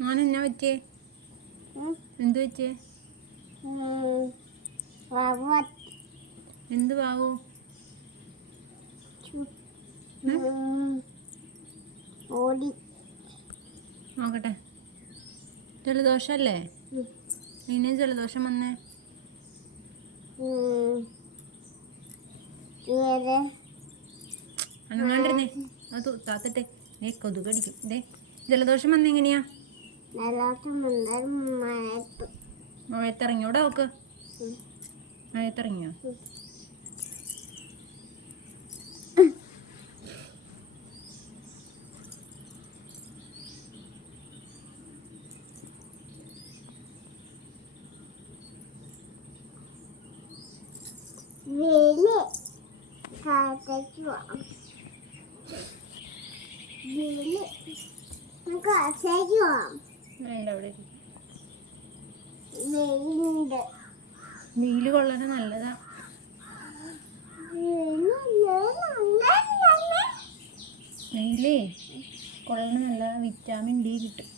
മോനെന്നാ പറ്റിയേ? എന്ത് പറ്റിയേ? എന്ത് വാവോ? നോക്കട്ടെ. ജലദോഷല്ലേ? ഇനി ജലദോഷം വന്നേ? അനങ്ങാണ്ടിരുന്നേ. അത് താത്തട്ടെ. കൊതുക് കടിക്കും. ജലദോഷം വന്നെങ്ങനെയാ? മഴയത്തിറങ്ങിയോടെ നോക്ക്. മഴയത്തിറങ്ങിയോ? വെയില് കൊള്ളാൻ നല്ലതാ. വെയിലേ കൊള്ളാൻ നല്ലതാ. വിറ്റാമിൻ ഡി കിട്ടും.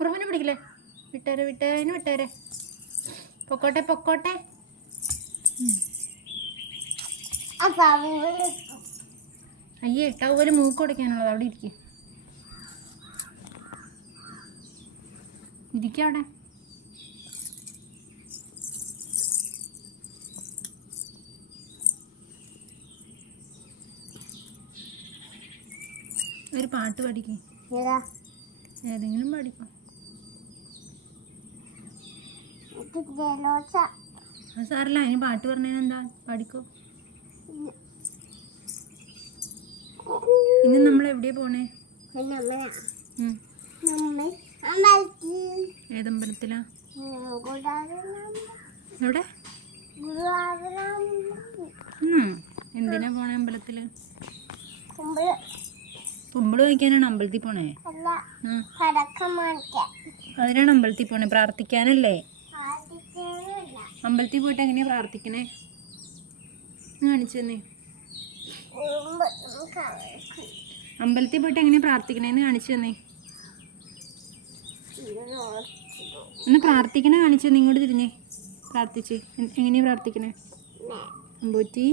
ഉറവനെ പിടിക്കില്ലേ? വിട്ടേരെ വിട്ടേരെ വിട്ടേരെ. പൊക്കോട്ടെ പൊക്കോട്ടെ. അയ്യേ ടവല് മൂക്ക് ഉടയ്ക്കാനുള്ളത്. അവിടെ ഇരിക്കവിടെ. ഒരു പാട്ട് പാടിക്കേ. ഏതെങ്കിലും പാടിക്കോ. അത് സാറില്ല. അതിന് പാട്ട് പറഞ്ഞതിനെന്താ? പാടിക്കോ. ഇന്ന് നമ്മൾ എവിടെയാ പോണേ? ഏതമ്പലത്തിലാ? എവിടെ? എന്തിനാ പോണേ അമ്പലത്തില്? കുമ്പിള് വയ്ക്കാനാണ് അമ്പലത്തിൽ പോണേ? അതിനാണ് അമ്പലത്തിൽ പോണേ? പ്രാർത്ഥിക്കാനല്ലേ? അമ്പലത്തിൽ പോയിട്ട് എങ്ങനെയാ പ്രാർത്ഥിക്കണേ? കാണിച്ചു തന്നെ. അമ്പലത്തിൽ പോയിട്ട് എങ്ങനെയാ പ്രാർത്ഥിക്കണേന്ന് കാണിച്ചു തന്നെ. ഒന്ന് പ്രാർത്ഥിക്കണ കാണിച്ചു തന്നെ. ഇങ്ങോട്ട് തിരിഞ്ഞേ. പ്രാർത്ഥിച്ച്. എങ്ങനെയാ പ്രാർത്ഥിക്കണേ? അമ്പൂറ്റി